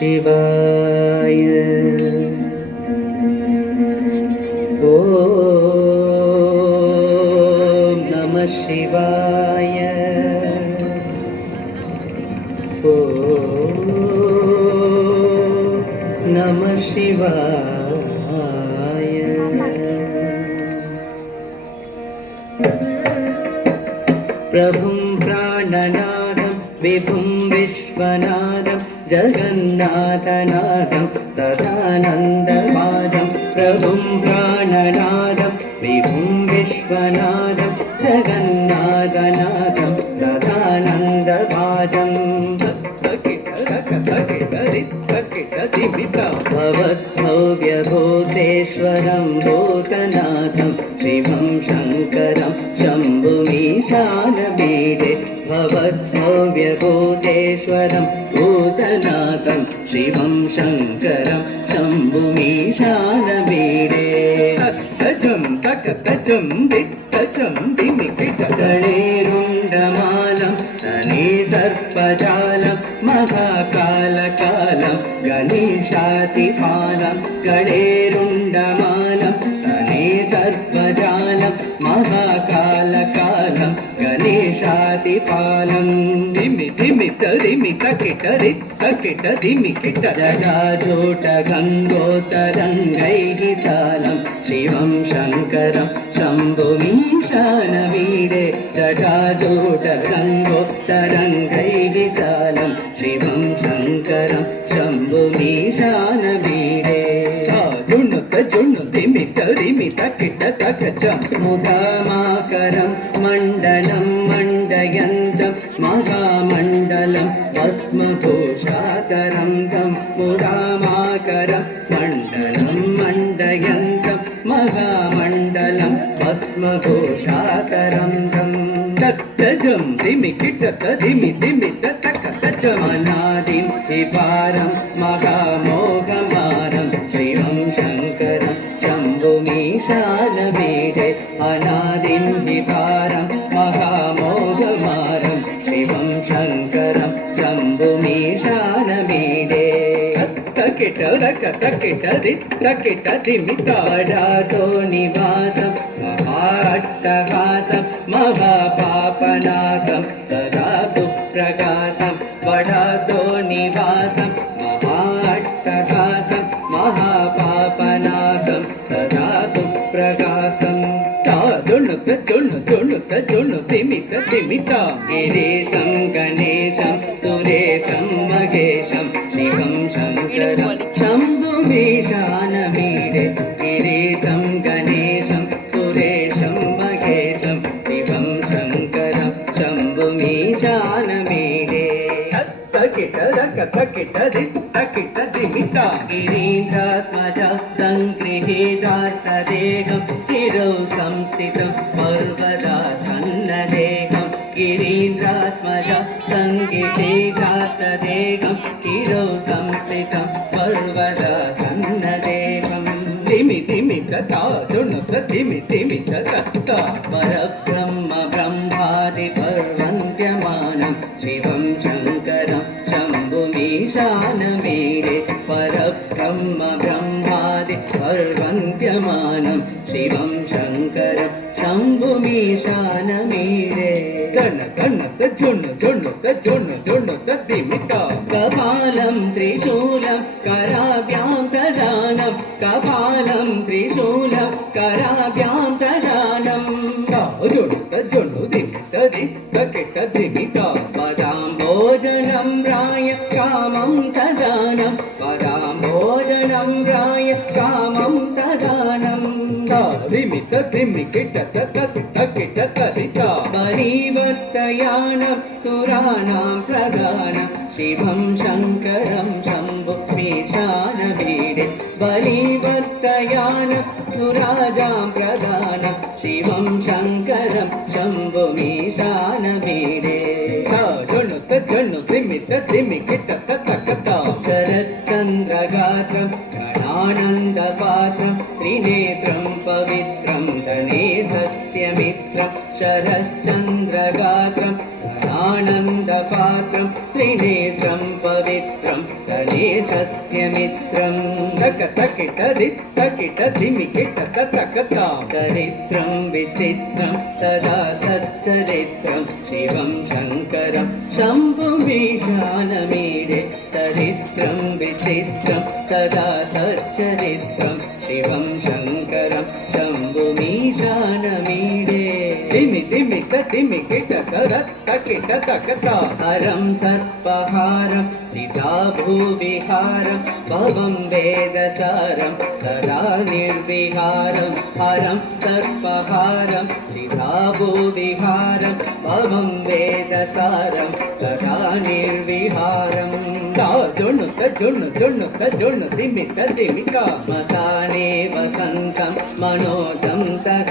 शिवाय। ॐ नमः शिवाय। ॐ नमः शिवाय। प्रभुं प्राणनाथं विभुं विश्वनाथं जगन्नाथनाथं सदानन्दपादं। प्रभुं प्राणनाथं विभुं विश्वनाथं जगन्नाथनाथं सदानन्दपादं। भवद्भव्यभूतेश्वरं भूतनाथं शिवं शङ्करं शम्भुमीशानपीठे। भवद्भव्यभूतेश्वरं भूतनाथं शिवं शङ्करं शम्भुमीशानपीठे। गणेरुण्डमालं धने सर्पजालं महाकालकालं गणेशातिपालं। गणेरुण्डमालं धने सर्पजालं महाकालकालं गणेशातिपालं। जटाजूटगङ्गोत्तरङ्गैः सालं शिवं शङ्करं शम्भुमीशानवीरे। जटाजूटगङ्गोत्तरङ्गैः सालं शिवं शङ्करं शम्भुमीशानवीरे। मुदामाकरं मण्डलं मण्डयन्तं महामण्डलं भस्मघोषाकरं तं। मुदामाकरं मण्डलं मण्डयन्तं महामण्डलं भस्मघोषाकरं तं। तत्तजं अनादिं शिवारं महामोहमानं शिवं शङ्करं शम्भुमीशानपीठे। अनादिं शिवारं महामोहमानं शिवं शङ्करं शम्भुमीशानपीठे। वडातो निवासं महाट्टहासं महापापनाशं सदा सुप्रकाशं। वडातो निवासं महाट्टहासं महापापनाशं सदा सुप्रकाशं। गिरीशं गणेशं सुरेशं महेशं शिवं शङ्करं शम्भुमीशानपीठे। गिरीशं गणेशं सुरेशं महेशं शिवं शङ्करं शम्भुमीशानपीठे। गिरीन्द्रात्मजा सङ्गृहीतार्थदेहं गिरौ संस्थितं पर्वतासन्नदेहं। गिरीन्द्रात्मजा सङ्गृहीतार्थदेहं गिरौ संस्थितं पर्वतासन्नदेहं। परब्रह्म ब्रह्मादि पर्वन्त्यमानं शिवं शङ्करं शम्भुमीशानपीठे। परब्रह्म ब्रह्मादि पर्वन्त्यमानं शिवं शङ्करं शम्भुमीशानपीठे। कपालं त्रिशूलं कराभ्यां प्रधानं। कपालं त्रिशूलं कराभ्यां प्रधानं। पदाम्भोजनं राय कामं तदानं। पदाम्भोजनं राय कामं तदानं। परिवर्तयानं सुराणां प्रधानं शिवं शङ्करं शम्भुमीशानपीठे। परिवर्तयानं सुराजां प्रधानं शिवं शङ्करं शम्भुमीशानपीठे। शरच्चन्द्रगात्रं गणानन्दपात्रं त्रिनेत्रं पवित्रं धने सत्यमित्रं। शरच्चन्द्रगात्रं गणानन्दपात्रं त्रिनेत्रं पवित्रं धने सत्यमित्रं चरित्रं विचित्रं तदा तच्चरित्रं शिवं शङ्करं शम्भुमीशानमीडे चरित्रं विचित्रं तदा तच्चरित्रं शिवं शङ्करं शम्भुमीशानमीडे हरं सर्पहारं सीता भूविहारं भवं वेदसारं सदा निर्विहारं हरं सर्पहारं सीता भूविहारं भवं वेदसारं सदा निर्विहारं जुण्णु तिमिका श्मशाने वसन्तं मनोजं तदा